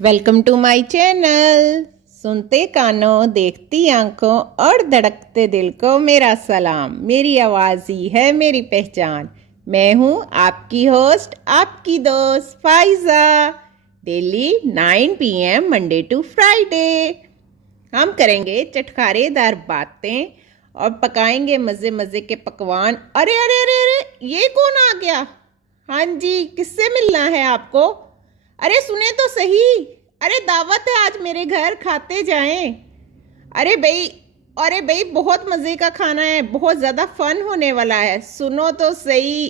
Welcome to my channel. सुनते कानों, देखती आंखों और धड़कते दिल को मेरा सलाम। मेरी आवाज़ ही है मेरी पहचान। मैं हूँ आपकी होस्ट, आपकी दोस्त Faiza. Daily 9 PM Monday to Friday हम करेंगे चटखारेदार बातें और पकाएंगे मज़े मज़े के पकवान। अरे अरे अरे अरे, ये कौन आ गया? हाँ जी, किससे मिलना है आपको? अरे सुने तो सही। अरे दावत है आज मेरे घर, खाते जाएं। अरे भाई, अरे भाई, बहुत मज़े का खाना है, बहुत ज़्यादा फन होने वाला है, सुनो तो सही।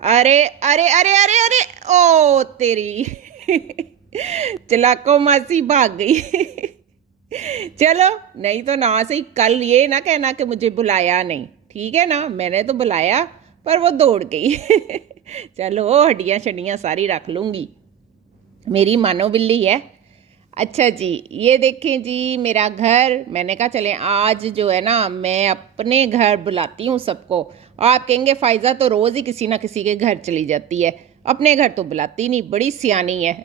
अरे अरे अरे अरे अरे, ओ तेरी चलाको मासी भाग गई। चलो, नहीं तो ना सही, कल ये ना कहना कि मुझे बुलाया नहीं, ठीक है ना? मैंने तो बुलाया पर वो दौड़ गई। चलो, हड्डियाँ शड्डियाँ सारी रख लूँगी। मेरी मानो बिल्ली है। अच्छा जी, ये देखें जी मेरा घर। मैंने कहा चलें आज जो है ना, मैं अपने घर बुलाती हूँ सबको। आप कहेंगे फाइजा तो रोज़ ही किसी ना किसी के घर चली जाती है, अपने घर तो बुलाती नहीं, बड़ी सियानी है।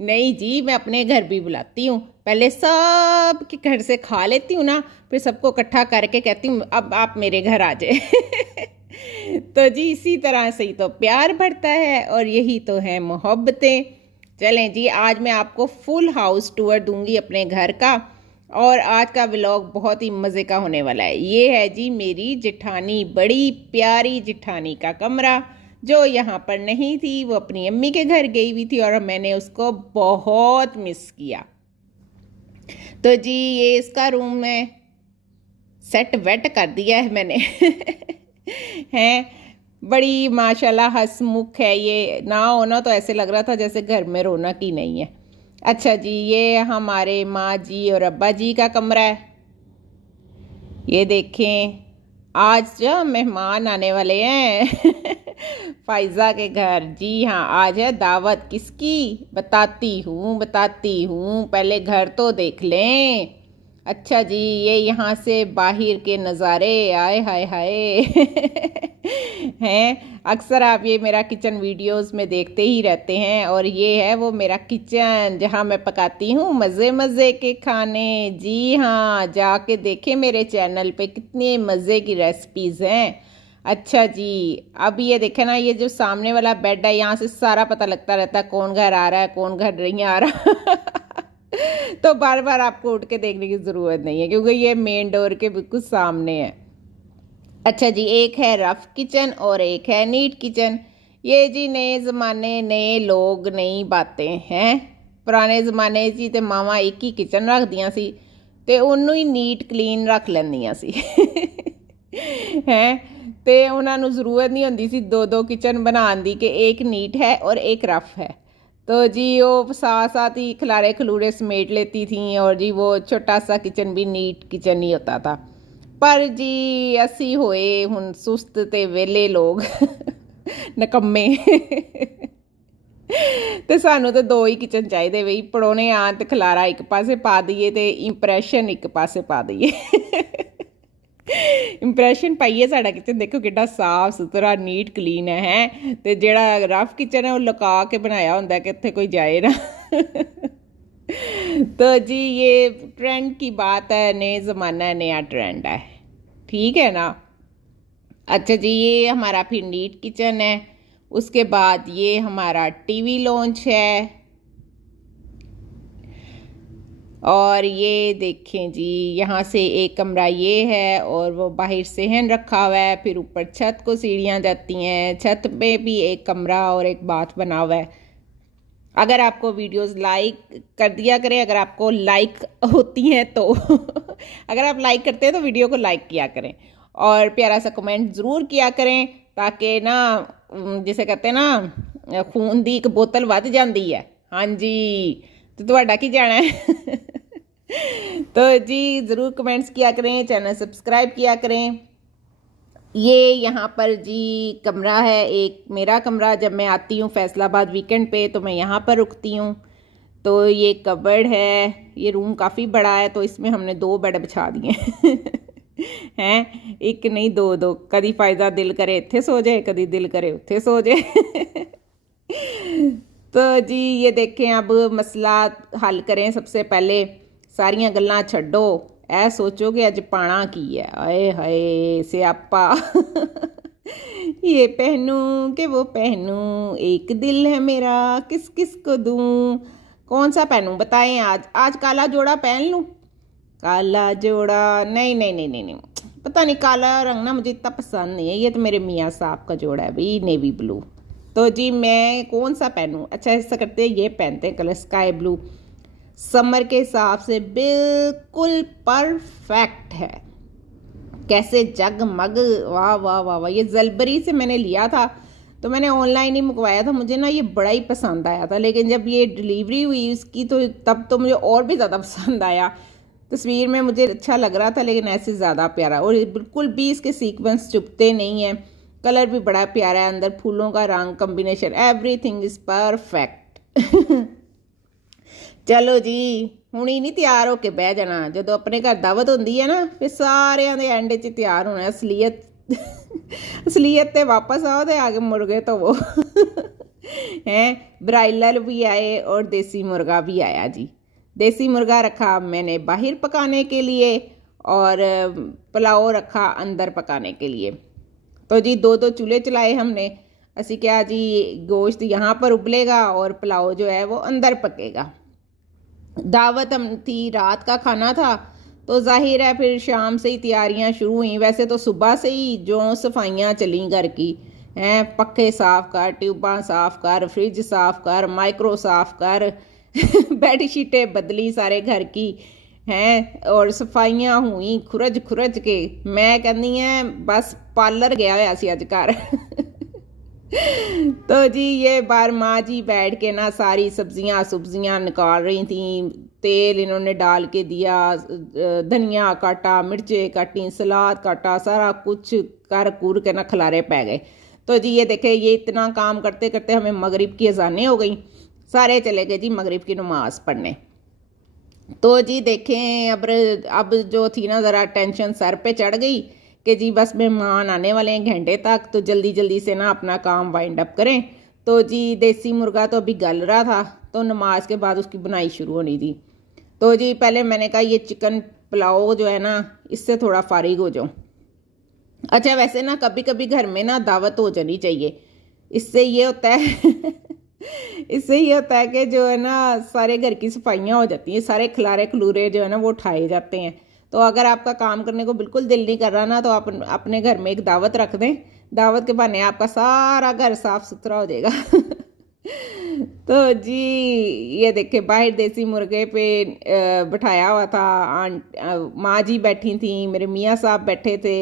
नहीं जी, मैं अपने घर भी बुलाती हूँ। पहले सब के घर से खा लेती हूँ ना, फिर सबको इकट्ठा करके कहती हूँ अब आप मेरे घर आ जाए। तो जी इसी तरह से ही तो प्यार बढ़ता है और यही तो है मोहब्बतें। चलें जी, आज मैं आपको फुल हाउस टूर दूंगी अपने घर का। और आज का व्लॉग बहुत ही मज़े का होने वाला है। ये है जी मेरी जिठानी, बड़ी प्यारी जिठानी का कमरा, जो यहाँ पर नहीं थी, वो अपनी अम्मी के घर गई हुई थी और मैंने उसको बहुत मिस किया। तो जी ये इसका रूम है, सेट वेट कर दिया है मैंने। हैं, बड़ी माशाल्लाह हंसमुख है ये, ना होना तो ऐसे लग रहा था जैसे घर में रौनक ही नहीं है। अच्छा जी, ये हमारे माँ जी और अब्बा जी का कमरा है। ये देखें, आज जो मेहमान आने वाले हैं फाइजा के घर। जी हाँ, आज है दावत। किसकी? बताती हूँ, पहले घर तो देख लें। अच्छा जी, ये यहाँ से बाहर के नज़ारे, आए हाय हाय। हैं, अक्सर आप ये मेरा किचन वीडियोस में देखते ही रहते हैं और ये है वो मेरा किचन जहाँ मैं पकाती हूँ मज़े मज़े के खाने। जी हाँ, जाके देखें मेरे चैनल पे कितने मज़े की रेसिपीज़ हैं। अच्छा जी, अब ये देखें ना, ये जो सामने वाला बेड है, यहाँ से सारा पता लगता रहता है कौन घर आ रहा है, कौन घर नहीं आ रहा। तो बार बार आपको उठ के देखने की ज़रूरत नहीं है क्योंकि ये मेन डोर के बिल्कुल सामने है। अच्छा जी, एक है रफ किचन और एक है नीट किचन। ये जी नए ज़माने, नए लोग, नई बातें हैं। पुराने ज़माने जी ते मावां एक ही किचन रख दियां सी ते ਉਹਨੂੰ ही नीट क्लीन रख ਲੈਂਦੀਆਂ ਸੀ। हैं, ਤੇ ਉਹਨਾਂ ਨੂੰ ਜ਼ਰੂਰਤ ਨਹੀਂ ਹੁੰਦੀ ਸੀ दो दो किचन बनाने की कि एक नीट है और एक रफ है। तो जी वो साथ साथ ही खिलारे खलूरे समेट लेती थी और जी वो छोटा सा किचन भी नीट किचन ही होता था। पर जी असी होए हुण सुस्त ते वेले लोग नकम्मे। ਤੇ ਸਾਨੂੰ ਤਾਂ ਦੋ ਹੀ ਕਿਚਨ ਚਾਹੀਦੇ ਬਈ, ਪੜੋਣੇ ਆਣ ਤੇ ਖਲਾਰਾ ਇੱਕ ਪਾਸੇ ਪਾ ਦਈਏ ਤੇ ਇੰਪ੍ਰੈਸ਼ਨ ਇੱਕ ਪਾਸੇ ਪਾ ਦਈਏ। ਇੰਪ੍ਰੈਸ਼ਨ ਪਾਈਏ। ਸਾਡਾ ਕਿਚਨ ਦੇਖੋ ਕਿੱਡਾ ਸਾਫ ਸੁਥਰਾ, ਨੀਟ ਕਲੀਨ ਹੈ ਤੇ ਜਿਹੜਾ ਰਫ ਕਿਚਨ ਹੈ ਉਹ ਲੁਕਾ ਕੇ ਬਣਾਇਆ ਹੁੰਦਾ ਕਿ ਇੱਥੇ ਕੋਈ ਜਾਏ ਨਾ। तो जी ये ट्रेंड की बात है, नए ज़माना है, नया ट्रेंड है, ठीक है ना? अच्छा जी, ये हमारा फिर नीट किचन है। उसके बाद ये हमारा टीवी लॉन्च है और ये देखें जी यहाँ से एक कमरा ये है और वो बाहर सहन रखा हुआ है। फिर ऊपर छत को सीढ़ियाँ जाती हैं, छत पे भी एक कमरा और एक बाथ बना हुआ है। अगर आपको वीडियोस लाइक कर दिया करें, अगर आपको लाइक होती हैं तो अगर आप लाइक करते हैं तो वीडियो को लाइक किया करें और प्यारा सा कमेंट ज़रूर किया करें, ताकि ना जिसे कहते हैं ना खून दी एक बोतल वध जाती है। हाँ जी, तो ਤੁਹਾਡਾ की जाना है। तो जी ज़रूर कमेंट्स किया करें, चैनल सब्सक्राइब किया करें। ये यहाँ पर जी कमरा है, एक मेरा कमरा। जब मैं आती हूँ फैसलाबाद वीकेंड पे तो मैं यहाँ पर रुकती हूँ। तो ये कबर्ड है, ये रूम काफ़ी बड़ा है तो इसमें हमने 2 बेड बिछा दिए हैं, एक नहीं दो दो। कभी फायदा दिल करे इत्थे सो जाए, कभी दिल करे उत्थे सो जाए। तो जी ये देखें, अब मसला हल करें। सबसे पहले सारियां गल्लां छड्डो, ऐ सोचो कि अज पाना की है। आए हाय स्यापा। ये पहनूं कि वो पहनूं, एक दिल है मेरा, किस किस को दूं, कौन सा पहनूं बताएं। आज काला जोड़ा पहन लूं? काला जोड़ा नहीं नहीं नहीं नहीं नहीं, पता नहीं, काला रंग ना मुझे इतना पसंद नहीं है। ये तो मेरे मियाँ साहब का जोड़ा है भाई, नेवी ब्लू। तो जी मैं कौन सा पहनूं? अच्छा ऐसा करते हैं, ये पहनते हैं कलर स्काई ब्लू। समर के हिसाब से बिल्कुल परफेक्ट है। कैसे जगमग, वाह वाह वाह वाह। ये जलबरी से मैंने लिया था, तो मैंने ऑनलाइन ही मंगवाया था। मुझे ना ये बड़ा ही पसंद आया था, लेकिन जब ये डिलीवरी हुई इसकी तो तब तो मुझे और भी ज़्यादा पसंद आया। तस्वीर में मुझे अच्छा लग रहा था, लेकिन ऐसे ज़्यादा प्यारा, और बिल्कुल भी इसके सीक्वेंस चुभते नहीं हैं। कलर भी बड़ा प्यारा है, अंदर फूलों का रंग कॉम्बिनेशन, एवरीथिंग इज़ परफेक्ट। चलो जी ਹੁਣ ਹੀ ਨਹੀਂ ਤਿਆਰ ਹੋ ਕੇ ਬਹਿ ਜਾਣਾ। ਜਦੋਂ ਆਪਣੇ ਘਰ ਦਾਵਤ ਹੁੰਦੀ ਹੈ ਨਾ, ਫਿਰ ਸਾਰਿਆਂ ਦੇ ਐਂਡ 'ਚ ਤਿਆਰ ਹੋਣਾ। ਅਸਲੀਅਤ ਤੇ ਵਾਪਸ आओ ਤੇ आगे मुर्गे तो वो हैं। ब्रायलर भी आए और देसी मुर्गा भी आया जी। देसी मुर्गा रखा मैंने बाहर पकाने के लिए, और पुलाव रखा अंदर पकाने के लिए। तो जी दो दो चूल्हे चलाए हमने। असी क्या जी, गोश्त यहाँ पर उबलेगा और पुलाव जो है वो अंदर पकेगा। दावत हम थी, रात का खाना था, तो जाहिर है फिर शाम से ही तैयारियां शुरू हुई। वैसे तो सुबह से ही जो सफाइयां चली घर की हैं, पक्के साफ़ कर, ट्यूबां साफ़ कर, फ्रिज साफ़ कर, माइक्रो साफ़ कर, बेडशीटें बदली सारे घर की हैं, और सफाइयां हुई खुरज खुरज के। मैं कहनी है बस पार्लर गया हुआ सी अज घर। तो जी ये बार माँ जी बैठ के ना सारी सब्जियां निकाल रही थी। तेल इन्होंने डाल के दिया, धनिया काटा, मिर्चें काटी, सलाद काटा, सारा कुछ कर कुर के ना खलारे पै गए। तो जी ये देखे, ये इतना काम करते करते हमें मगरिब की अजानें हो गई। सारे चले गए जी मगरिब की नमाज पढ़ने। तो जी देखें, अब जो थी ना ज़रा टेंशन सर पे चढ़ गई कि जी बस मेहमान आने वाले हैं घंटे तक, तो जल्दी जल्दी से ना अपना काम वाइंड अप करें। तो जी देसी मुर्गा तो अभी गल रहा था, तो नमाज के बाद उसकी बुनाई शुरू होनी थी। तो जी पहले मैंने कहा ये चिकन पुलाव जो है ना, इससे थोड़ा फारिग हो जाऊँ। अच्छा वैसे ना कभी कभी घर में ना दावत हो जानी चाहिए। इससे ये होता है इससे ये होता है कि जो है ना सारे घर की सफाइयाँ हो जाती हैं, सारे खलारे खलूरे जो है ना वो उठाए जाते हैं। तो अगर आपका काम करने को बिल्कुल दिल नहीं कर रहा ना, तो आप अपने घर में एक दावत रख दें। दावत के बहाने आपका सारा घर साफ सुथरा हो जाएगा। तो जी ये देखे, बाहर देसी मुर्गे पे बिठाया हुआ था। माँ जी बैठी थी, मेरे मियाँ साहब बैठे थे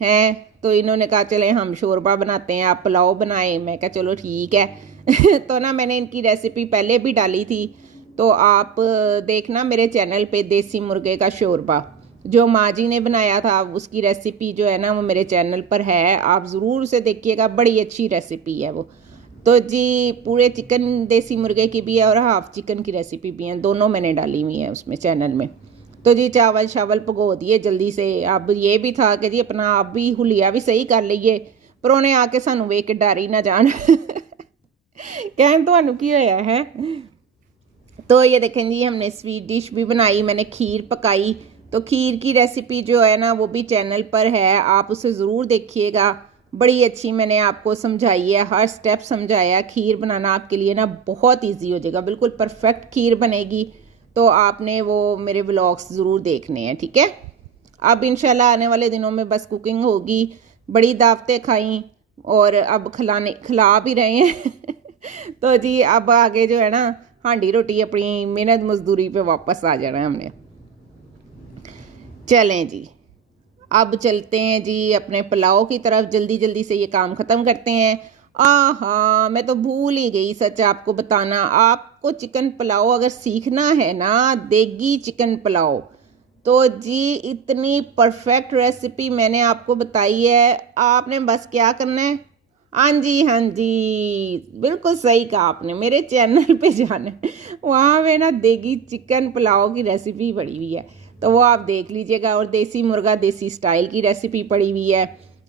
हैं। तो इन्होंने कहा चले हम शोरबा बनाते हैं, आप पुलाव बनाएं। मैं कहा चलो ठीक है। तो ना मैंने इनकी रेसिपी पहले भी डाली थी, तो आप देखना मेरे चैनल पे देसी मुर्गे का शोरबा जो माँ जी ने बनाया था, उसकी रेसिपी जो है ना वो मेरे चैनल पर है। आप ज़रूर उसे देखिएगा, बड़ी अच्छी रेसिपी है वो। तो जी पूरे चिकन देसी मुर्गे की भी है और हाफ चिकन की रेसिपी भी है, दोनों मैंने डाली हुई है उसमें चैनल में। तो जी चावल शावल भगो दिए जल्दी से। अब ये भी था कि जी अपना आप भी हुलिया भी सही कर लीए, परौने आके सानू वेख के डर ही ना जान। कहन तुहानू की होया है। तो ये देखें जी हमने स्वीट डिश भी बनाई, मैंने खीर पकाई। तो खीर की रेसिपी जो है ना वो भी चैनल पर है, आप उसे ज़रूर देखिएगा। बड़ी अच्छी मैंने आपको समझाई है, हर स्टेप समझाया। खीर बनाना आपके लिए ना बहुत इजी हो जाएगा, बिल्कुल परफेक्ट खीर बनेगी। तो आपने वो मेरे व्लॉग्स ज़रूर देखने हैं, ठीक है। अब इंशाल्लाह आने वाले दिनों में बस कुकिंग होगी, बड़ी दावतें खाई और अब खिला भी रहे हैं। तो जी अब आगे जो है ना हांडी रोटी अपनी मेहनत मजदूरी पे वापस आ जाना है हमने। चलें जी अब चलते हैं जी अपने पुलाव की तरफ, जल्दी जल्दी से ये काम ख़त्म करते हैं। हाँ मैं तो भूल ही गई सच आपको बताना, आपको चिकन पुलाव अगर सीखना है ना, देगी चिकन पुलाव, तो जी इतनी परफेक्ट रेसिपी मैंने आपको बताई है। आपने बस क्या करना है, हाँ जी बिल्कुल सही कहा आपने, मेरे चैनल पे जाना है, वहाँ पे ना देगी चिकन पुलाव की रेसिपी पड़ी हुई है, तो वो आप देख लीजिएगा। और देसी मुर्गा देसी स्टाइल की रेसिपी पड़ी हुई है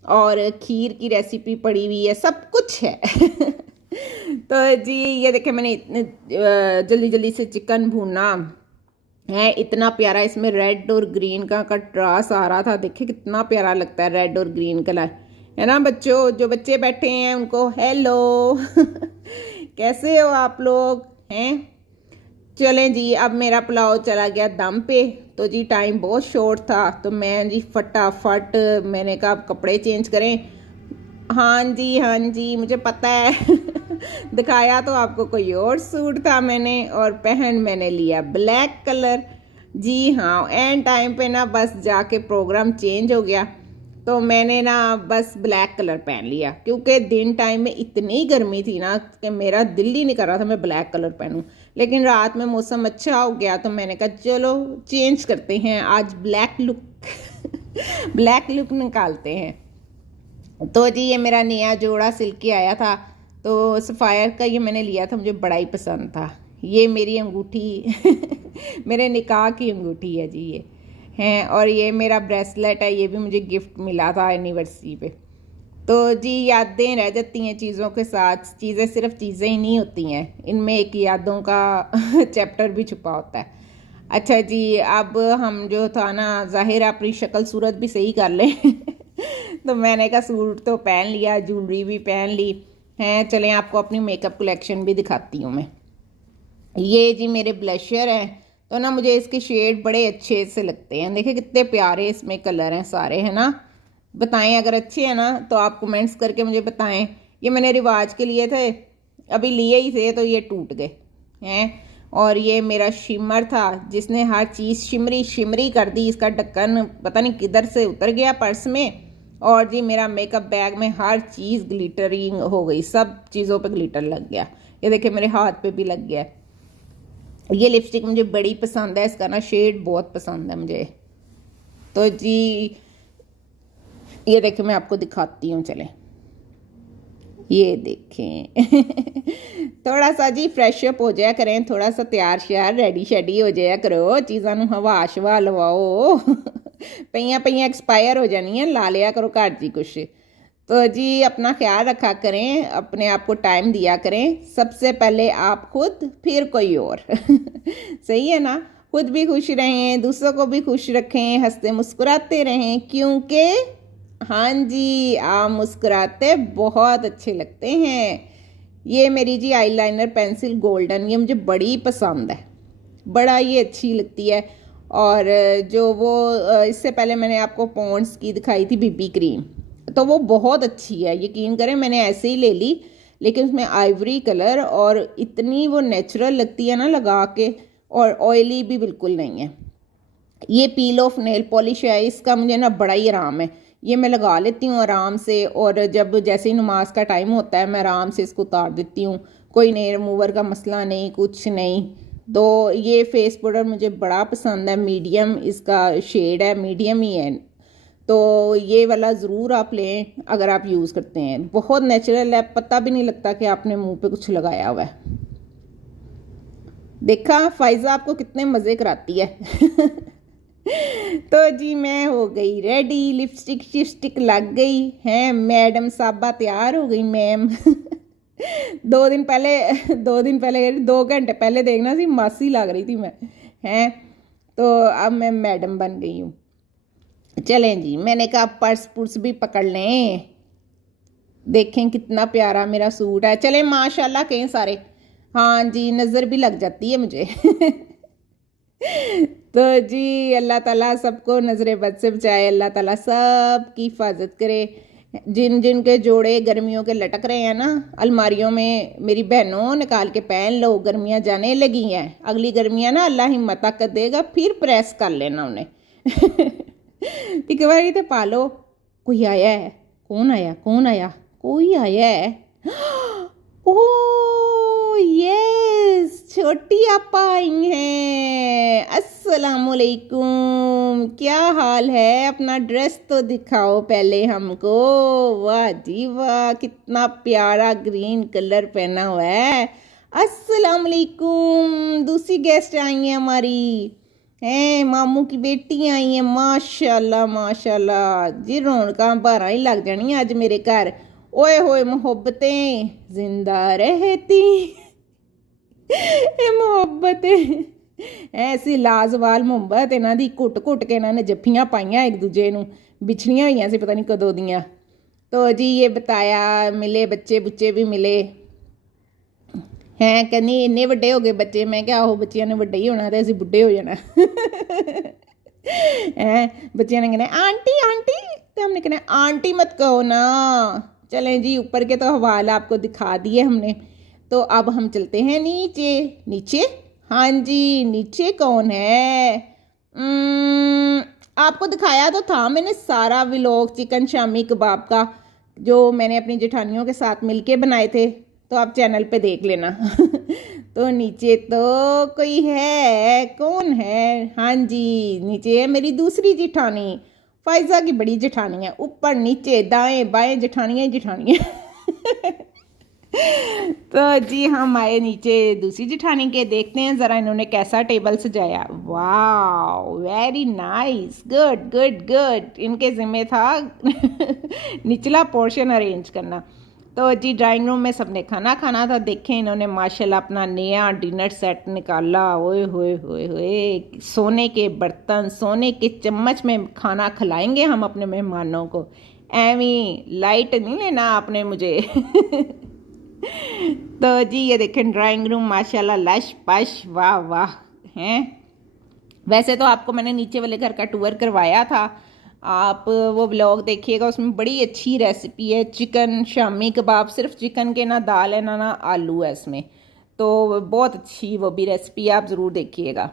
और खीर की रेसिपी पड़ी हुई है, सब कुछ है। तो जी ये देखिए मैंने इतने जल्दी जल्दी से चिकन भूना है, इतना प्यारा इसमें रेड और ग्रीन का कंट्रास्ट आ रहा था। देखिए कितना प्यारा लगता है रेड और ग्रीन कलर, है ना बच्चों। जो बच्चे बैठे हैं उनको हेलो कैसे हो आप लोग हैं। चलें जी, अब मेरा पुलाव चला गया दम पे। तो जी टाइम बहुत शॉर्ट था, तो मैं जी फटाफट मैंने कहा अब कपड़े चेंज करें। हाँ जी हाँ जी, मुझे पता है दिखाया तो आपको कोई और सूट था मैंने, और पहन मैंने लिया ब्लैक कलर। जी हाँ, एंड टाइम पे ना बस जाके प्रोग्राम चेंज हो गया, तो मैंने ना बस ब्लैक कलर पहन लिया, क्योंकि दिन टाइम में इतनी गर्मी थी ना कि मेरा दिल ही नहीं कर रहा था मैं ब्लैक कलर पहनूं। लेकिन रात में मौसम अच्छा हो गया, तो मैंने कहा चलो चेंज करते हैं, आज ब्लैक लुक ब्लैक लुक निकालते हैं। तो जी ये मेरा नया जोड़ा सिल्क के आया था, तो सफ़ायर का ये मैंने लिया था, मुझे बड़ा ही पसंद था। ये मेरी अंगूठी मेरे निकाह की अंगूठी है जी ये हैं, और ये मेरा ब्रेसलेट है, ये भी मुझे गिफ्ट मिला था एनिवर्सरी पे। तो जी यादें रह जाती हैं चीज़ों के साथ, चीज़ें सिर्फ चीज़ें ही नहीं होती हैं, इनमें एक यादों का चैप्टर भी छुपा होता है। अच्छा जी, अब हम जो था ना, ज़ाहिर अपनी शक्ल सूरत भी सही कर लें तो मैंने कहा सूट तो पहन लिया, ज्वेलरी भी पहन ली हैं, चलें आपको अपनी मेकअप कलेक्शन भी दिखाती हूँ मैं। ये जी मेरे ब्लशर हैं, तो ना मुझे इसके शेड बड़े अच्छे से लगते हैं। देखिए कितने प्यारे इसमें कलर हैं सारे, है ना। बताएं अगर अच्छे हैं ना, तो आप कमेंट्स करके मुझे बताएं। ये मैंने रिवाज के लिए थे, अभी लिए ही थे तो ये टूट गए हैं। और ये मेरा शिमर था, जिसने हर चीज़ शिमरी शिमरी कर दी, इसका ढक्कन पता नहीं किधर से उतर गया पर्स में। और जी मेरा मेकअप बैग में हर चीज़ ग्लिटरिंग हो गई, सब चीज़ों पे ग्लिटर लग गया। ये देखिए मेरे हाथ पे भी लग गया। ये लिपस्टिक मुझे बड़ी पसंद है, इसका ना शेड बहुत पसंद है मुझे। तो जी ये देखिए मैं आपको दिखाती हूँ, चलें ये देखें थोड़ा सा जी फ्रेश अप हो जाया करें, थोड़ा सा तैयार श्यार रेडी शेडी हो जाया करो, चीज़ों ਨੂੰ हवा शवा लवाओ पईयां पईयां एक्सपायर हो जानी है, ला लिया करो घर जी कुछ। तो जी अपना ख्याल रखा करें, अपने आप को टाइम दिया करें, सबसे पहले आप खुद फिर कोई और सही है ना। खुद भी खुश रहें, दूसरों को भी खुश रखें, हंसते मुस्कुराते रहें, क्योंकि हाँ जी आप मुस्कुराते बहुत अच्छे लगते हैं। ये मेरी जी आईलाइनर पेंसिल गोल्डन, ये मुझे बड़ी पसंद है, बड़ा ही अच्छी लगती है। और जो वो इससे पहले मैंने आपको पॉन्ड्स की दिखाई थी बीबी क्रीम, तो वो बहुत अच्छी है, यकीन करें मैंने ऐसे ही ले ली, लेकिन उसमें आइवरी कलर और इतनी वो नेचुरल लगती है ना लगा के, और ऑयली भी बिल्कुल नहीं है। ये पील ऑफ नेल पॉलिश है, इसका मुझे ना बड़ा ही आराम है, ये मैं लगा लेती हूँ आराम से, और जब जैसे ही नमाज का टाइम होता है मैं आराम से इसको उतार देती हूँ, कोई नेल रिमूवर का मसला नहीं, कुछ नहीं। तो ये फेस पाउडर मुझे बड़ा पसंद है, मीडियम इसका शेड है, मीडियम ही है, तो ये वाला ज़रूर आप लें अगर आप यूज़ करते हैं, बहुत नेचुरल है, पता भी नहीं लगता कि आपने मुंह पे कुछ लगाया हुआ है। देखा फाइज़ा आपको कितने मज़े कराती है तो जी मैं हो गई रेडी, लिपस्टिक शिपस्टिक लग गई है, मैडम साहबा तैयार हो गई मैम 2 दिन पहले 2 घंटे पहले देखना सी मासी लग रही थी मैं हैं, तो अब मैं मैडम बन गई हूँ। चलें जी, मैंने कहा पर्स पुर्स भी पकड़ लें, देखें कितना प्यारा मेरा सूट है। चलें माशाल्लाह कहीं सारे, हाँ जी नज़र भी लग जाती है मुझे तो जी अल्लाह ताला सबको नज़र बद से बचाए, अल्लाह ताला सब की हिफाजत करे। जिन जिन के जोड़े गर्मियों के लटक रहे हैं ना अलमारियों में, मेरी बहनों निकाल के पहन लो, गर्मियां जाने लगी हैं, अगली गर्मियां ना अल्लाह हिम्मत ताकत देगा, फिर प्रेस कर लेना उन्हें एक बारी तो पालो। कोई आया है, कौन आया कौन आया, कोई आया है ओह यस, छोटी आपा आई हैं, अस्सलामुअलैकुम, क्या हाल है, अपना ड्रेस तो दिखाओ पहले हमको। वाह जी वाह, कितना प्यारा ग्रीन कलर पहना हुआ है। अस्सलामुअलैकुम, दूसरी गेस्ट आई हैं हमारी, हैं मामू की बेटी आई हैं, माशाल्लाह माशाल्लाह जी, रौनकां बारां ही लग जानी अज मेरे घर। ओए होए मोहब्बतें जिंदा रहती ਇਹ ਮੁਹੱਬਤ ਐਸੀ ਲਾਜ਼ਵਾਲ ਮੁਹੱਬਤ ਇਹਨਾਂ ਦੀ ਘੁੱਟ ਘੁੱਟ ਕੇ ਇਹਨਾਂ ਨੇ ਜੱਫੀਆਂ ਪਾਈਆਂ ਇੱਕ ਦੂਜੇ ਨੂੰ ਵਿਛੜੀਆਂ ਹੋਈਆਂ ਸੀ ਪਤਾ ਨਹੀਂ ਕਦੋਂ ਦੀਆਂ तो जी ये बताया मिले बच्चे बुच्चे भी मिले हैं कहनी इन्ने ਵੱਡੇ हो गए बच्चे मैं क्या आहो बच्चियां ने ਵੱਡੇ ही होना ते ਅਸੀਂ बुढ़े हो जाना हैं बच्चियां ने कहना आंटी आंटी तो हमने कहना आंटी मत कहो ना चलें जी ऊपर के तो हवाला आपको दिखा दिए हमने तो अब हम चलते हैं नीचे नीचे हाँ जी नीचे कौन है आपको दिखाया तो था मैंने सारा व्लॉग चिकन शामी कबाब का जो मैंने अपनी जेठानियों के साथ मिलके बनाए थे तो आप चैनल पे देख लेना तो नीचे तो कोई है कौन है हाँ जी नीचे है मेरी दूसरी जेठानी फायजा की बड़ी जेठानी है ऊपर नीचे दाएं बाएं जेठानियाँ ही जेठानियाँ तो जी हम आए नीचे दूसरी जेठानी के देखते हैं ज़रा इन्होंने कैसा टेबल सजाया वाह very nice good good good इनके ज़िम्मे था निचला पोर्शन अरेंज करना तो जी ड्राइंग रूम में सबने खाना खाना था देखें इन्होंने माशाल्लाह अपना नया डिनर सेट निकाला ओए होए होए होए सोने के बर्तन सोने के चम्मच में खाना खिलाएंगे हम अपने मेहमानों को एवी लाइट नहीं लेना आपने मुझे तो जी ये देखें ड्राइंग रूम माशाल्लाह लश पश वाह वाह हैं वैसे तो आपको मैंने नीचे वाले घर का टूर करवाया था आप वो व्लॉग देखिएगा उसमें बड़ी अच्छी रेसिपी है चिकन शामी कबाब सिर्फ चिकन के ना दाल है ना आलू है इसमें तो बहुत अच्छी वो भी रेसिपी आप ज़रूर देखिएगा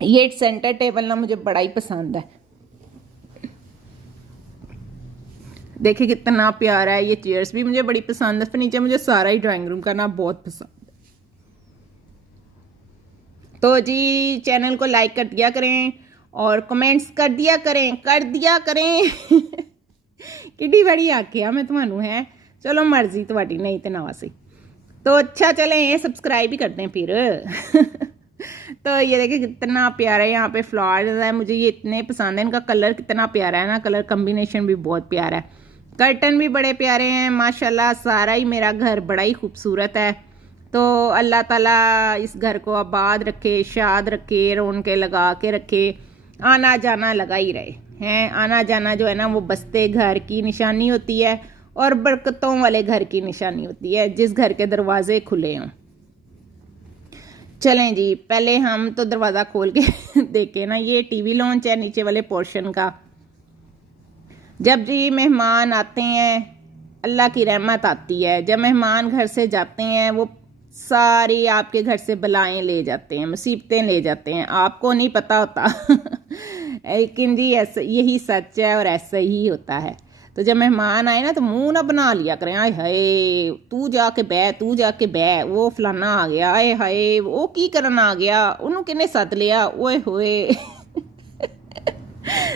ये सेंटर टेबल ना मुझे बड़ा ही पसंद है देखिए कितना प्यारा है ये चेयर्स भी मुझे बड़ी पसंद है फर्नीचर मुझे सारा ही ड्राइंग रूम का ना बहुत पसंद है तो जी चैनल को लाइक कर दिया करें और कमेंट्स कर दिया करें किड्डी बड़ी आखिया मैं तुम्हानू है चलो मर्जी थोड़ी नहीं तो ना सी तो अच्छा चलें सब्सक्राइब ही करते हैं फिर तो ये देखिए कितना प्यारा है यहाँ पे फ्लावर्स है मुझे ये इतने पसंद है इनका कलर कितना प्यारा है ना कलर कम्बिनेशन भी बहुत प्यारा है कर्टन भी बड़े प्यारे हैं माशाल्लाह सारा ही मेरा घर बड़ा ही खूबसूरत है तो अल्लाह ताला इस घर को आबाद रखे शाद रखे रौनकें लगा के रखे आना जाना लगा ही रहे हैं आना जाना जो है ना वो बसते घर की निशानी होती है और बरकतों वाले घर की निशानी होती है जिस घर के दरवाजे खुले हों चलें जी पहले हम तो दरवाज़ा खोल के देखें ना ये टीवी लॉन्च है नीचे वाले पोर्शन का जब जी मेहमान आते हैं अल्लाह की रहमत आती है जब मेहमान घर से जाते हैं वो सारी आपके घर से बलाएं ले जाते हैं मुसीबतें ले जाते हैं आपको नहीं पता होता लेकिन जी ऐसा यही सच है और ऐसा ही होता है तो जब मेहमान आए ना तो मुंह ना बना लिया करें आए हाय तू जाके बह वो फलाना आ गया आए हाय वो की करन आ गया उन्होंने किन्ने सद लिया ओए होए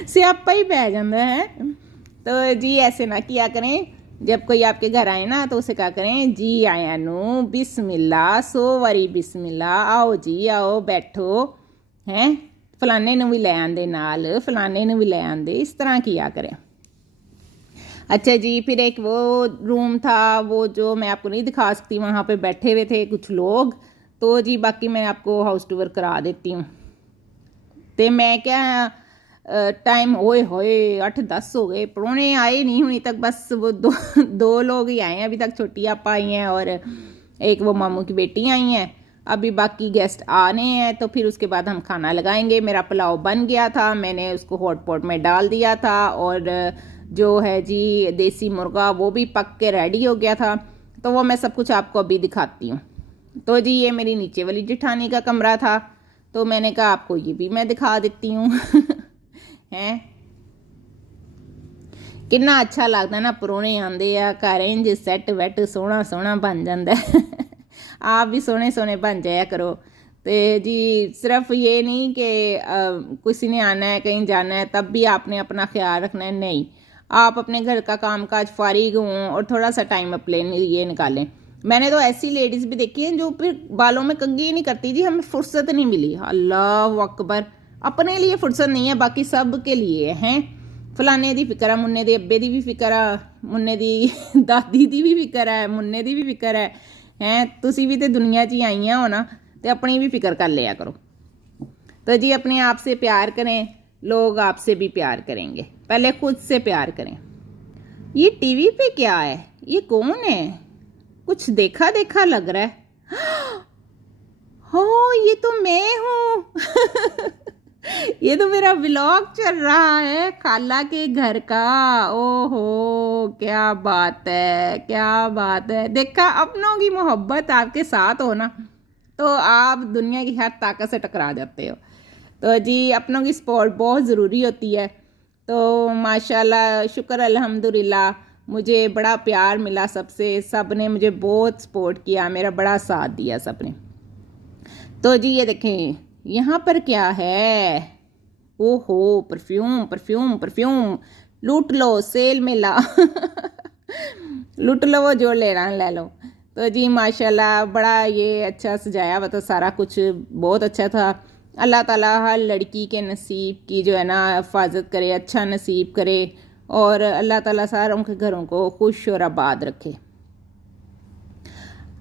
स्यापा ही पै जाता है तो जी ऐसे ना किया करें जब कोई आपके घर आए ना तो उसे क्या करें जी आया नू बिस्मिल्लाह सो वारी बिस्मिल्लाह आओ जी आओ बैठो हैं फलाने नू भी ले आंदे नाल फलाने नू भी ले आंदे इस तरह किया करें अच्छा जी फिर एक वो रूम था वो जो मैं आपको नहीं दिखा सकती वहाँ पे बैठे हुए थे कुछ लोग तो जी बाकी मैं आपको हाउस टूर करा देती हूँ तो मैं क्या टाइम ओए होए 8-10 हो गए परौने आए नहीं हुई तक बस वो दो लोग ही आए हैं अभी तक छोटी आपा आई हैं और एक वो मामू की बेटी आई हैं अभी बाकी गेस्ट आने हैं तो फिर उसके बाद हम खाना लगाएंगे मेरा पुलाव बन गया था मैंने उसको हॉट पॉट में डाल दिया था और जो है जी देसी मुर्गा वो भी पक के रेडी हो गया था तो वो मैं सब कुछ आपको अभी दिखाती हूँ तो जी ये मेरी नीचे वाली जेठानी का कमरा था तो मैंने कहा आपको ये भी मैं दिखा देती हूँ हैं कितना अच्छा लगता ना परौने आंदे आ घर इंज सैट वैट सोहना सोहना बन जाता है आप भी सोहने सोहने बन जाया करो तो जी सिर्फ ये नहीं कि किसी ने आना है कहीं जाना है तब भी आपने अपना ख्याल रखना है नहीं आप अपने घर का कामकाज फारिग हों और थोड़ा सा टाइम अपने लिए निकालें मैंने तो ऐसी लेडीज़ भी देखी हैं जो फिर बालों में कंघी नहीं करती जी हमें फुर्सत नहीं मिली अल्लाह अकबर अपने लिए फुर्सत नहीं है बाकी सब के लिए हैं फलाने दी फिक्र मुन्ने दे अब्बे दी भी फिक्र मुन्ने दी दादी दी भी फिक्र है, मुन्ने दी भी फिक्र है तुसी भी तो दुनिया 'च ही आईयां हो ना, तो अपनी भी फिक्र कर लिया करो। तो जी अपने आप से प्यार करें, लोग आपसे भी प्यार करेंगे। पहले खुद से प्यार करें। ये टीवी पे क्या है, ये कौन है, कुछ देखा देखा लग रहा है। हो ये तो मैं हूँ। ये तो मेरा व्लॉग चल रहा है खाला के घर का। ओहो क्या बात है, क्या बात है। देखा, अपनों की मोहब्बत आपके साथ हो ना तो आप दुनिया की हर ताकत से टकरा जाते हो। तो जी अपनों की सपोर्ट बहुत ज़रूरी होती है। तो माशाल्लाह, शुक्र अल्हम्दुलिल्लाह, मुझे बड़ा प्यार मिला सबसे, सब ने मुझे बहुत सपोर्ट किया, मेरा बड़ा साथ दिया सब ने। तो जी ये देखें यहाँ पर क्या है, ओहो परफ्यूम परफ्यूम परफ्यूम, लूट लो, सेल में ला। लूट लो, वो जो लेना ले लो। तो जी माशाल्लाह बड़ा ये अच्छा सजाया हुआ, तो सारा कुछ बहुत अच्छा था। अल्लाह ताला हर लड़की के नसीब की जो है ना हिफाजत करे, अच्छा नसीब करे, और अल्लाह ताला सारों के घरों को खुश और आबाद रखे।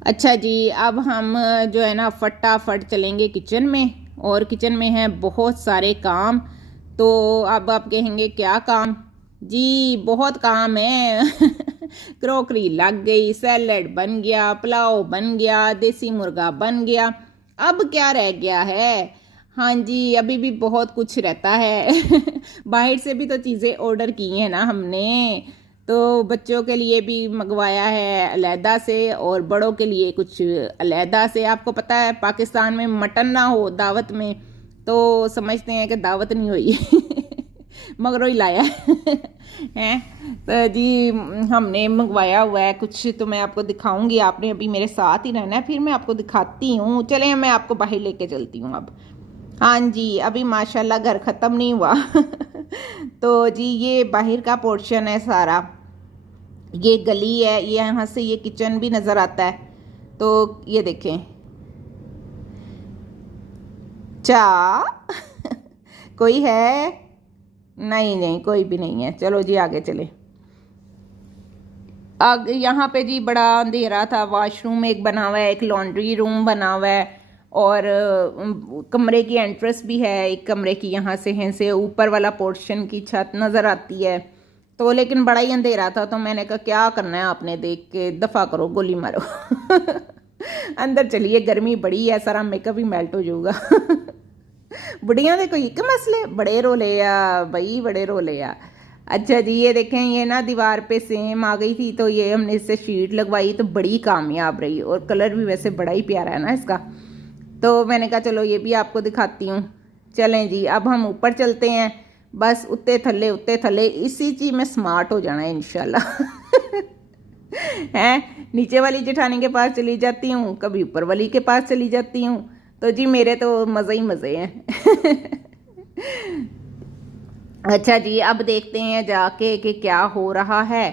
अच्छा जी, अब हम जो है ना फटाफट चलेंगे किचन में, और किचन में है बहुत सारे काम। तो अब आप कहेंगे क्या काम जी, बहुत काम है। क्रोकरी लग गई, सैलड बन गया, पुलाव बन गया, देसी मुर्गा बन गया, अब क्या रह गया है। हाँ जी, अभी भी बहुत कुछ रहता है। बाहर से भी तो चीज़ें ऑर्डर की हैं ना हमने, तो बच्चों के लिए भी मंगवाया है अलहदा से, और बड़ों के लिए कुछ अलहदा से। आपको पता है पाकिस्तान में मटन ना हो दावत में तो समझते हैं कि दावत नहीं हुई। मगरों ही लाया है। तो जी हमने मंगवाया हुआ है कुछ, तो मैं आपको दिखाऊंगी, आपने अभी मेरे साथ ही रहना है, फिर मैं आपको दिखाती हूँ। चले मैं आपको बाहर लेके चलती हूँ अब। हाँ जी, अभी माशाल्लाह घर ख़त्म नहीं हुआ। तो जी ये बाहर का पोर्शन है सारा, ये गली है, ये यहाँ से ये किचन भी नज़र आता है। तो ये देखें चा। कोई है? नहीं नहीं, कोई भी नहीं है। चलो जी आगे चले। आगे यहाँ पे जी बड़ा अंधेरा था। वॉशरूम एक बना हुआ है, एक लॉन्ड्री रूम बना हुआ है, और कमरे की एंट्रेंस भी है। एक कमरे की यहाँ से ऊपर वाला पोर्शन की छत नज़र आती है। तो लेकिन बड़ा ही अंधेरा था, तो मैंने कहा क्या करना है आपने, देख के दफ़ा करो, गोली मारो। अंदर चलिए, गर्मी बड़ी है, सारा मेकअप ही मेल्ट हो जाऊगा। बुढ़िया दे कोई एक मसले, बड़े रोले आ भाई, बड़े रोले आ। अच्छा जी ये देखें, ये ना दीवार पे सेम आ गई थी, तो ये हमने इससे शीट लगवाई, तो बड़ी कामयाब रही, और कलर भी वैसे बड़ा ही प्यारा है ना इसका। तो मैंने कहा चलो ये भी आपको दिखाती हूँ। चलें जी अब हम ऊपर चलते हैं, बस उत्ते थले इसी चीज़ में स्मार्ट हो जाना है इंशाल्लाह। हैं, नीचे वाली जेठानी के पास चली जाती हूँ, कभी ऊपर वाली के पास चली जाती हूँ। तो जी मेरे तो मज़े ही मज़े हैं। अच्छा जी अब देखते हैं जाके कि क्या हो रहा है।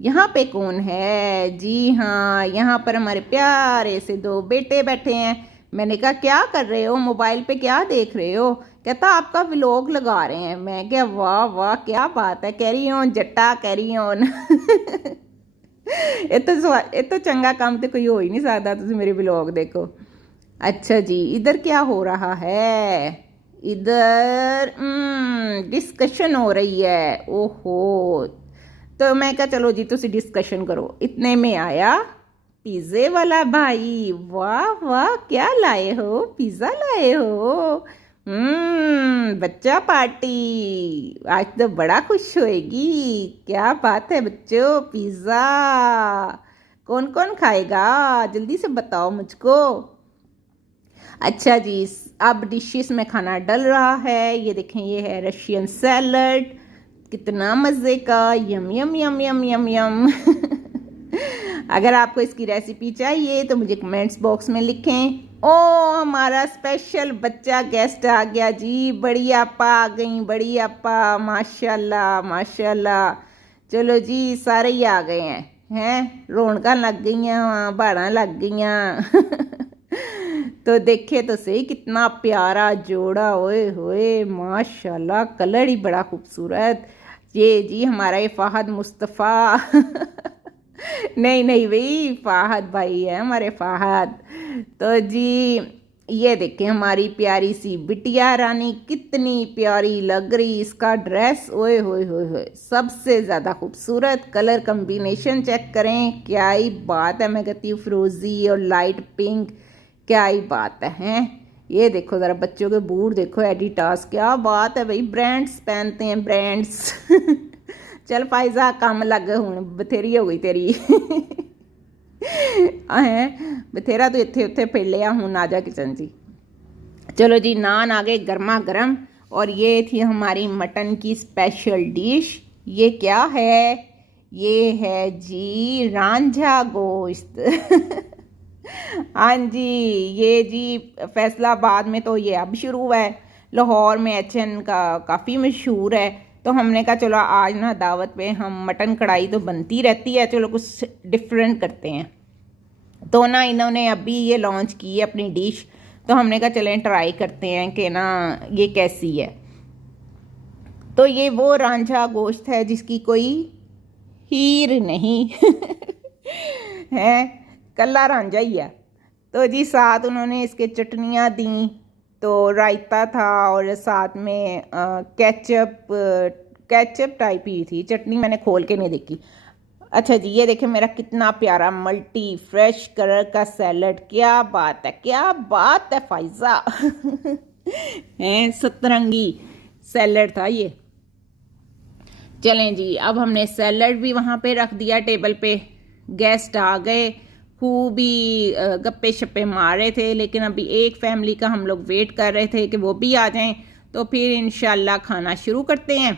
यहाँ पे कौन है? जी हाँ, यहाँ पर हमारे प्यारे से दो बेटे बैठे हैं। मैंने कहा क्या कर रहे हो, मोबाइल पे क्या देख रहे हो? कहता आपका व्लॉग लगा रहे हैं। मैं क्या, वाह वाह क्या बात है, कैरी ऑन जट्टा कैरी ऑन। ये तो चंगा काम तो कोई हो ही नहीं सकता, तुम मेरे व्लॉग देखो। अच्छा जी इधर क्या हो रहा है? इधर डिस्कशन हो रही है। ओहो, तो मैं क्या, चलो जी तुसी डिस्कशन करो। इतने में आया पिज़्ज़े वाला भाई। वाह वाह क्या लाए हो, पिज़्ज़ा लाए हो? बच्चा पार्टी आज तो बड़ा खुश होएगी। क्या बात है बच्चों, पिज़्ज़ा कौन कौन खाएगा, जल्दी से बताओ मुझको। अच्छा जी अब डिशेस में खाना डल रहा है। ये देखें, ये है रशियन सैलड, कितना मज़े का, यम यम यम यम यम यम। अगर आपको इसकी रेसिपी चाहिए तो मुझे कमेंट्स बॉक्स में लिखें। ओ हमारा स्पेशल बच्चा गेस्ट आ गया जी, बड़ी आपा आ गई, बड़ी आपा, माशाल्लाह माशाल्लाह। चलो जी सारे ही आ गए हैं रौनक लग गई, बाड़ा लग गई। तो देखे तो सही कितना प्यारा जोड़ा, ओए होए माशाल्लाह, कलर ही बड़ा खूबसूरत। ये जी हमारा ये फ़हद मुस्तफ़ा नहीं नहीं भाई, फ़हद भाई है हमारे, फ़हद। तो जी ये देखें हमारी प्यारी सी बिटिया रानी कितनी प्यारी लग रही, इसका ड्रेस ओए होए होए होए सबसे ज़्यादा खूबसूरत। कलर कम्बिनेशन चेक करें, क्या ही बात है। मैं कहती हूँ फिरोज़ी और लाइट पिंक, क्या ही बात है, हैं? ये देखो ज़रा बच्चों के बूट देखो, एडिटास, क्या बात है भाई, ब्रांड्स पहनते हैं, ब्रांड्स चल फाइजा काम लग, हूँ बथेरी हो गई तेरी हैं बथेरा तो इत्थे उत्थे फिर लिया, हूँ ना जा किचन जी। चलो जी नान आ गए गर्मा गर्म, और ये थी हमारी मटन की स्पेशल डिश। ये क्या है? ये है जी रांझा गोश्त हाँ जी, ये जी फैसलाबाद में तो ये अब शुरू हुआ है, लाहौर में एचएन का काफ़ी मशहूर है। तो हमने कहा चलो आज ना दावत पे हम मटन कढ़ाई तो बनती रहती है, चलो कुछ डिफरेंट करते हैं। तो ना इन्होंने अभी ये लॉन्च की है अपनी डिश, तो हमने कहा चलें ट्राई करते हैं कि ना ये कैसी है। तो ये वो रांझा गोश्त है जिसकी कोई हीर नहीं है, कल्ला रांझा ही है। तो जी साथ उन्होंने इसके चटनियाँ दी, तो रायता था और साथ में केचप टाइप ही थी चटनी, मैंने खोल के नहीं देखी। अच्छा जी ये देखें मेरा कितना प्यारा मल्टी फ्रेश कलर का सैलड, क्या बात है, क्या बात है फाइजा हैं, सतरंगी सैलड था ये। चलें जी अब हमने सैलड भी वहाँ पे रख दिया टेबल पे, गेस्ट आ गए, खूब ही गप्पे शप्पे मार रहे थे, लेकिन अभी एक फैमिली का हम लोग वेट कर रहे थे कि वो भी आ जाएं, तो फिर इंशाल्लाह खाना शुरू करते हैं।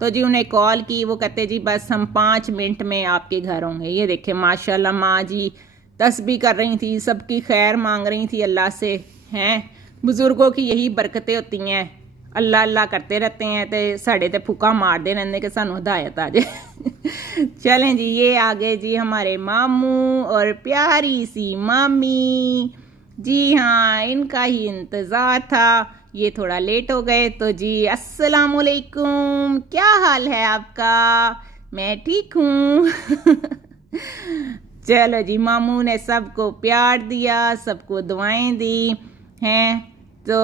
तो जी उन्हें कॉल की, वो कहते जी बस हम 5 मिनट में आपके घर होंगे। ये देखे माशाल्लाह माँ जी तस्बीह कर रही थी, सबकी खैर मांग रही थी अल्लाह से, हैं बुज़ुर्गों की यही बरकतें होती हैं, अल्लाह अल्लाह करते रहते हैं तो साढ़े ते फुका मारते रहते कि सानू हिदायत आ जाए चलें जी ये आ गए जी हमारे मामू और प्यारी सी मामी, जी हाँ इनका ही इंतज़ार था, ये थोड़ा लेट हो गए। तो जी अस्सलाम वालेकुम, क्या हाल है आपका? मैं ठीक हूँ चलो जी मामू ने सबको प्यार दिया, सबको दुआएं दी हैं। तो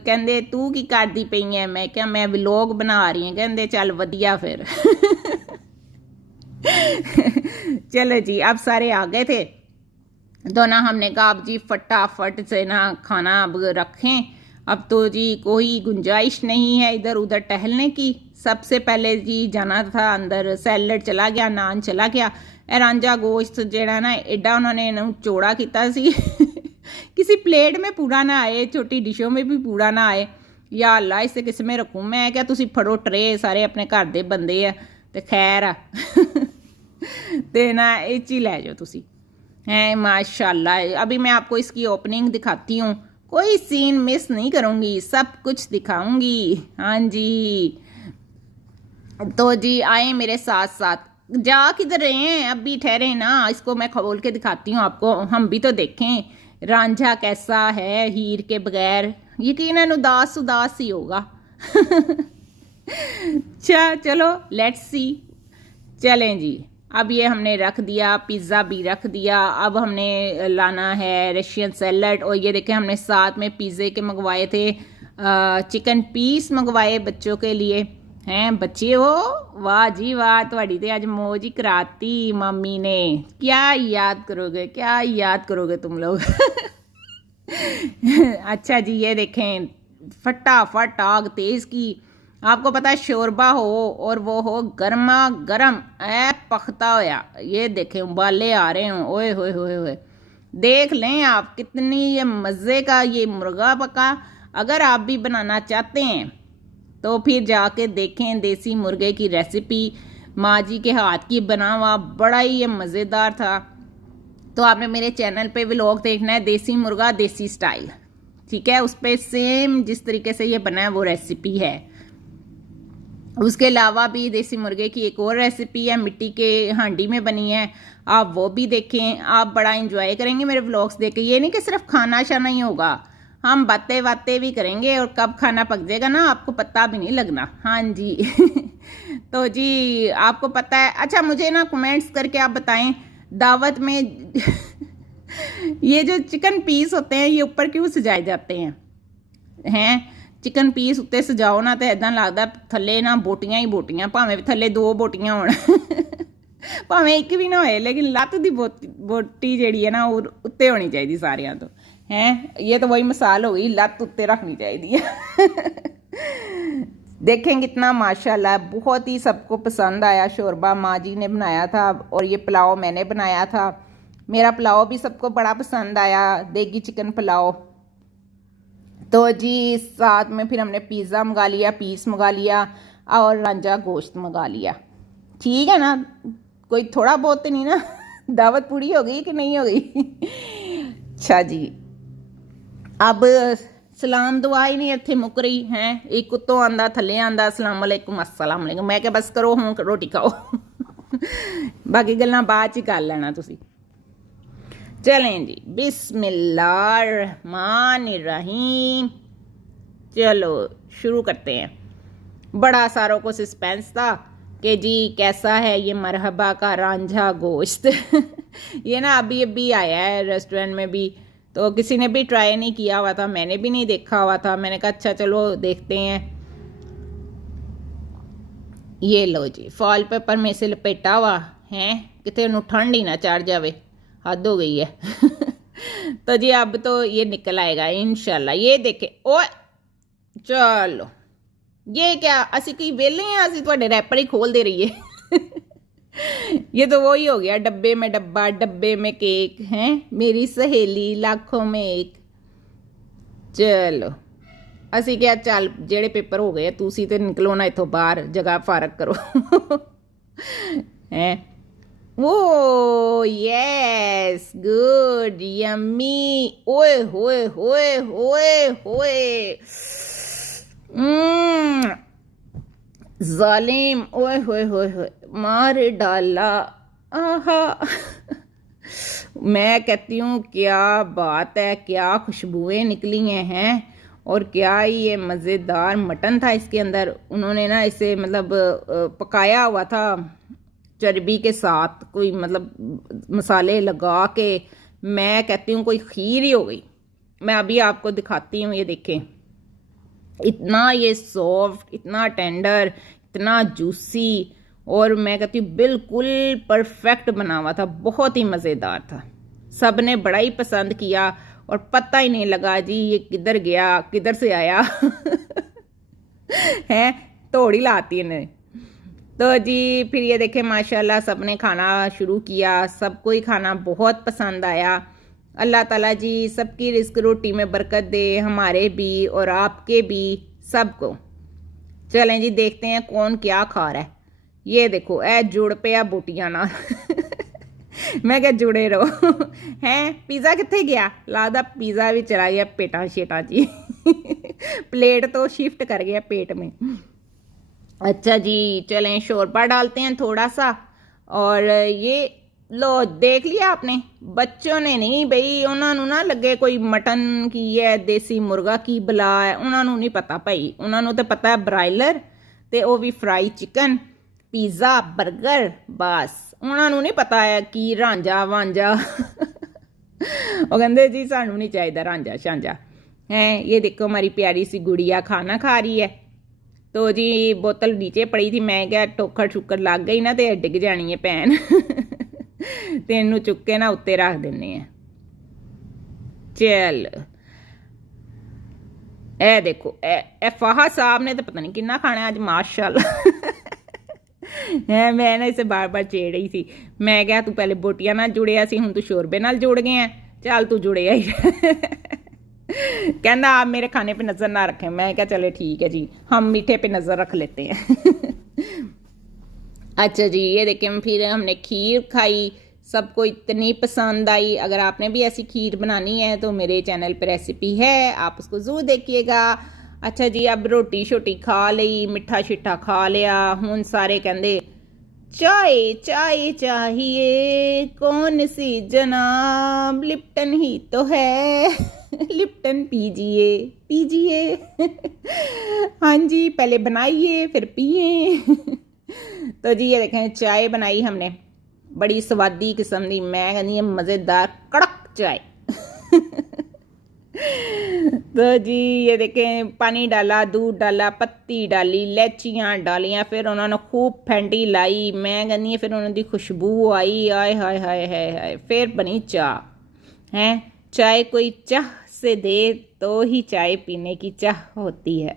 कहते तू की करदी पई है, मैं क्या मैं व्लॉग बना रही हूँ, कहते चल वधिया फिर चलो जी अब सारे आ गए थे, तो ना हमने कहा अब जी फटाफट से ना खाना अब रखें, अब तो जी कोई गुंजाइश नहीं है इधर उधर टहलने की। सबसे पहले जी जाना था अंदर, सैलड चला गया, नान चला गया, रांझा गोश्त जेड़ा ना एडा उन्होंने चौड़ा किया सी किसी प्लेट में पूरा ना आए, छोटी डिशों में भी पूरा ना आए, या अल्लाह इसे किस में रखूँ मैं, क्या तुसी फड़ो ट्रे सारे अपने घर दे बंदे है तो खैर आ ते ना इच ही लै जाओ तुसी हैं माशाल्लाह। अभी मैं आपको इसकी ओपनिंग दिखाती हूँ, कोई सीन मिस नहीं करूँगी, सब कुछ दिखाऊंगी। हाँ जी तो जी आए मेरे साथ साथ, जा किधर रहे हैं, अब भी ठहरे ना, इसको मैं खोल के दिखाती हूँ आपको, हम भी तो देखें रांझा कैसा है हीर के बगैर, यकीनन उदास उदास ही होगा चलो लेट्स सी। चलें जी अब ये हमने रख दिया, पिज़्ज़ा भी रख दिया, अब हमने लाना है रशियन सैलड, और ये देखें हमने साथ में पिज़्ज़े के मंगवाए थे, चिकन पीस मंगवाए बच्चों के लिए हैं। बच्चे हो वाह जी वाह, थोड़ी तो अज मौज ही कराती मामी ने, क्या याद करोगे, क्या याद करोगे तुम लोग अच्छा जी ये देखें फटाफट आग तेज़ की, आपको पता है शोरबा हो और वो हो गर्मा गर्म ऐ पकता होया, ये देखें उबाले आ रहे हों, ओए होए होए होए, देख लें आप कितनी ये मज़े का ये मुर्गा पका। अगर आप भी बनाना चाहते हैं तो फिर जाके देखें देसी मुर्गे की रेसिपी, माँ जी के हाथ की बना हुआ, बड़ा ही ये मज़ेदार था। तो आपने मेरे चैनल पे व्लॉग देखना है देसी मुर्गा देसी स्टाइल, ठीक है, उस पर सेम जिस तरीके से ये बना है वो रेसिपी है। उसके अलावा भी देसी मुर्गे की एक और रेसिपी है मिट्टी के हांडी में बनी है, आप वो भी देखें, आप बड़ा इंजॉय करेंगे मेरे व्लॉग्स देख के। ये नहीं कि सिर्फ खाना शाना ही होगा, हम बातें बातें भी करेंगे और कब खाना पक जाएगा ना आपको पता भी नहीं लगना। हाँ जी तो जी आपको पता है। अच्छा मुझे ना कमेंट्स करके आप बताएं दावत में ये जो चिकन पीस होते हैं ये ऊपर क्यों सजाए जाते हैं चिकन पीस उत्ते सजाओ ना तो इदां लगदा थल्ले ना बोटियां ही बोटियां, भावें थल्ले 2 बोटियां होण भावें एक भी ना होए, लेकिन लत्त दी बोटी जिहड़ी है ना वो उत्ते होनी चाहिए सारियां तो हैं। ये तो वही मिसाल हो गई, लत्त उत्ते रखनी चाहिए देखें कितना माशाल्लाह बहुत ही सबको पसंद आया। शोरबा माँ जी ने बनाया था और ये पुलाव मैंने बनाया था। मेरा पुलाव भी सबको बड़ा पसंद आया, देगी चिकन पुलाव। तो जी साथ में फिर हमने पिज़्ज़ा मंगा लिया, पीस मंगा लिया और रांझा गोश्त मंगा लिया। ठीक है ना, कोई थोड़ा बहुत तो नहीं ना दावत पूरी हो गई कि नहीं हो गई अच्छा जी अब सलाम दुआ ही नहीं इत्थे मुक रही हैं। एक उत्तों आंदा थल्ले आंदा अस्सलाम वालेकुम अस्सलाम वालेकुम। मैं क्या बस करो हूँ रोटी खाओ बाकी गल्लां बाद च कर लेना तुसी। चलें जी बिस्मिल्लाहिर्रहमानिर्रहीम। चलो शुरू करते हैं। बड़ा सारों को सस्पेंस था कि जी कैसा है ये मरहबा का रांझा गोश्त ये ना अभी अभी आया है रेस्टोरेंट में भी, तो किसी ने भी ट्राई नहीं किया हुआ था, मैंने भी नहीं देखा हुआ था। मैंने कहा अच्छा चलो देखते हैं। ये लो जी फॉल पेपर में से लपेटा हुआ है, कितने उन्होंने ठंड ही ना चढ़ जावे, हद हो गई है तो जी अब तो ये निकल आएगा इंशाल्लाह। ये देखे ओ चलो ये क्या असी कोई वेले हैं, असी थोड़े रैपर ही खोल दे रही है ये तो वही हो गया, डब्बे में डब्बा डब्बे में केक हैं, मेरी सहेली लाखों में एक। चलो असी क्या चल जेड़े पेपर हो गए तुसी तो निकलो ना इथों बाहर, जगह फारक करो हैं। ओ यस गुड यम्मी। ओए होए होए होए होए जालिम। ओए होए होए होए मार डाला। आहा मैं कहती हूँ क्या बात है, क्या खुशबुएं निकली हैं और क्या ये मज़ेदार मटन था इसके अंदर। उन्होंने ना इसे मतलब पकाया हुआ था चर्बी के साथ, कोई मतलब मसाले लगा के। मैं कहती हूँ कोई खीर ही हो गई। मैं अभी आपको दिखाती हूँ, ये देखें इतना ये सॉफ्ट, इतना टेंडर, इतना जूसी, और मैं कहती हूँ बिल्कुल परफेक्ट बना हुआ था, बहुत ही मज़ेदार था। सब ने बड़ा ही पसंद किया और पता ही नहीं लगा जी ये किधर गया किधर से आया हैं तोड़ी लाती है। तो जी फिर ये देखें माशाल्लाह सबने खाना शुरू किया, सबको ही खाना बहुत पसंद आया। अल्लाह ताला जी सबकी रिस्क रोटी में बरकत दे, हमारे भी और आपके भी, सबको। चलें जी देखते हैं कौन क्या खा रहा है। ये देखो ए जुड़ पे बोटियां ना मैं क्या जुड़े रहो हैं। पिज़्ज़ा कितने गया, लागदा पिज़्ज़ा भी चला गया पेटा शेटा जी प्लेट तो शिफ्ट कर गया पेट में। अच्छा जी चलें शोरबा डालते हैं थोड़ा सा। और ये लो देख लिया आपने, बच्चों ने नहीं बई, उन्होंने ना लगे कोई मटन की है देसी मुर्गा की बला है, उन्होंने नहीं पता भाई। उन्होंने तो पता है ब्रायलर ते वो भी फ्राई चिकन, पिज़्ज़ा बर्गर, बस उन्होंने नहीं पता है कि रांझा वांझा वो कहते जी सानू नहीं चाहिए रांझा शांझा है। ये देखो हमारी प्यारी सी गुड़िया खाना खा रही है। तो जी बोतल नीचे पड़ी थी, मैं क्या ठोकर ठुकर लग गई ना तो डिग जानी है भैन ते इनू चुक के ना उत्ते रख देने हैं। चल ए देखो ए फाहा साहब ने तो पता नहीं कितना खाना है आज माशाल्लाह है। मैं ना इसे बार बार छेड़ रही थी, मैं क्या तू पहले बोटियां नाल जुड़िया सी, हुण तू शोरबे नाल जुड़ गया है, चल तू जुड़िया ही कहना आप मेरे खाने पे नज़र ना रखें। मैं क्या चले ठीक है जी हम मीठे पे नज़र रख लेते हैं अच्छा जी ये देखें फिर हमने खीर खाई, सबको इतनी पसंद आई। अगर आपने भी ऐसी खीर बनानी है तो मेरे चैनल पर रेसिपी है, आप उसको ज़रूर देखिएगा। अच्छा जी अब रोटी शोटी खा ली, मिठा शिठा खा लिया, हुण सारे कहंदे चाय चाय चाहिए, कौन सी जनाब लिप्टन ही तो है लिप्टन पीजिए पीजिए। हाँ जी, पहले बनाइए फिर पिए। तो जी ये देखें चाय बनाई हमने, बड़ी स्वादी किस्म की, मैं कहनी मज़ेदार कड़क चाय। तो जी ये देखें पानी डाला, दूध डाला, पत्ती डाली, इलायचियाँ डालियाँ, फिर उन्होंने खूब फेंटी लाई, मैं कहनी फिर उन्होंने खुशबू आई, आय हाय हाय हाय हाय, फिर बनी चाह। हैं, चाय कोई चाह से दे तो ही चाय पीने की चाह होती है।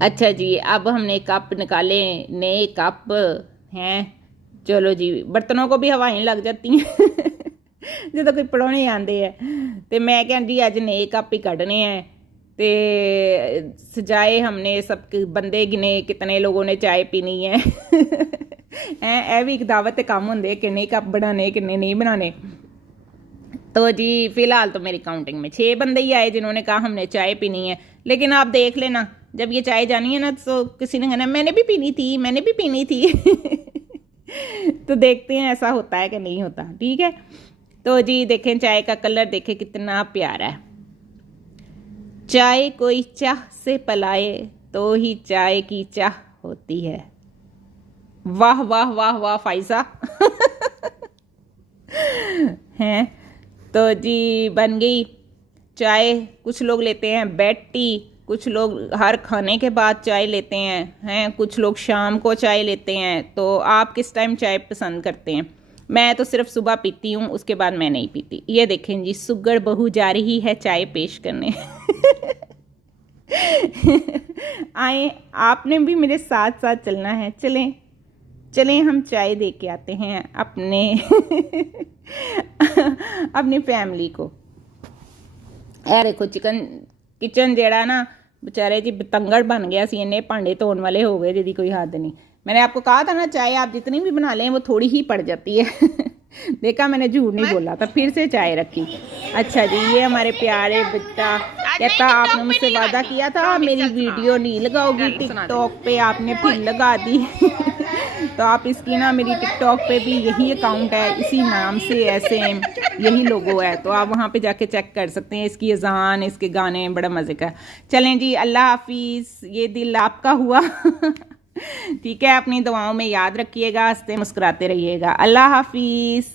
अच्छा जी, अब हमने कप निकाले, नए कप हैं। चलो जी, बर्तनों को भी हवाएं लग जाती हैं। जो कोई पड़ोने आते हैं तो मैं कहती जी अज नए कप ही कढ़ने हैं। तो सजाए हमने, सब बंदे गिने कितने लोगों ने चाय पीनी है। ऐ भी एक दावत काम होंगे, किन्ने कप बनाने किन्ने नहीं बनाने। तो जी फिलहाल तो मेरी काउंटिंग में 6 बंदे ही आए जिन्होंने कहा हमने चाय पीनी है। लेकिन आप देख लेना, जब ये चाय जानी है ना तो किसी ने कहना मैंने भी पीनी थी, मैंने भी पीनी थी। तो देखते हैं ऐसा होता है कि नहीं होता। ठीक है, तो जी देखें चाय का कलर देखें कितना प्यारा है। चाय कोई चाह से पलाए तो ही चाय की चाह होती है। वाह वाह वाह वाह फाइजा। हैं, तो जी बन गई चाय। कुछ लोग लेते हैं बेड टी, कुछ लोग हर खाने के बाद चाय लेते हैं, कुछ लोग शाम को चाय लेते हैं। तो आप किस टाइम चाय पसंद करते हैं? मैं तो सिर्फ सुबह पीती हूँ, उसके बाद मैं नहीं पीती। ये देखें जी सुगड़ बहू जा रही है चाय पेश करने। आए, आपने भी मेरे साथ साथ चलना है। चलें चलें, हम चाय दे के आते हैं अपने अपनी फैमिली को। ए देखो चिकन किचन जेड़ा ना बेचारे जी बतंगड़ बन गया सी, इन्ने भांडे धोने वाले हो गए जिसकी कोई हद नहीं। मैंने आपको कहा था ना चाय आप जितनी भी बना लें वो थोड़ी ही पड़ जाती है। देखा, मैंने झूठ नहीं बोला था, फिर से चाय रखी। अच्छा जी, ये हमारे प्यारे बच्चा कहता आपने मुझसे वादा किया था मेरी वीडियो नहीं लगाओगी टिकटॉक पे, आपने फिर लगा दी। तो आप इसकी ना, मेरी टिकटॉक पे भी यही अकाउंट है, इसी नाम से ऐसे यही लोगो है, तो आप वहाँ पे जाके चेक कर सकते हैं। इसकी अजान, इसके गाने बड़ा मज़े का। चलें जी, अल्लाह हाफिज़। ये दिल आपका हुआ। ठीक है, अपनी दुआओं में याद रखिएगा, हंसते मुस्कुराते रहिएगा। अल्लाह हाफिज़।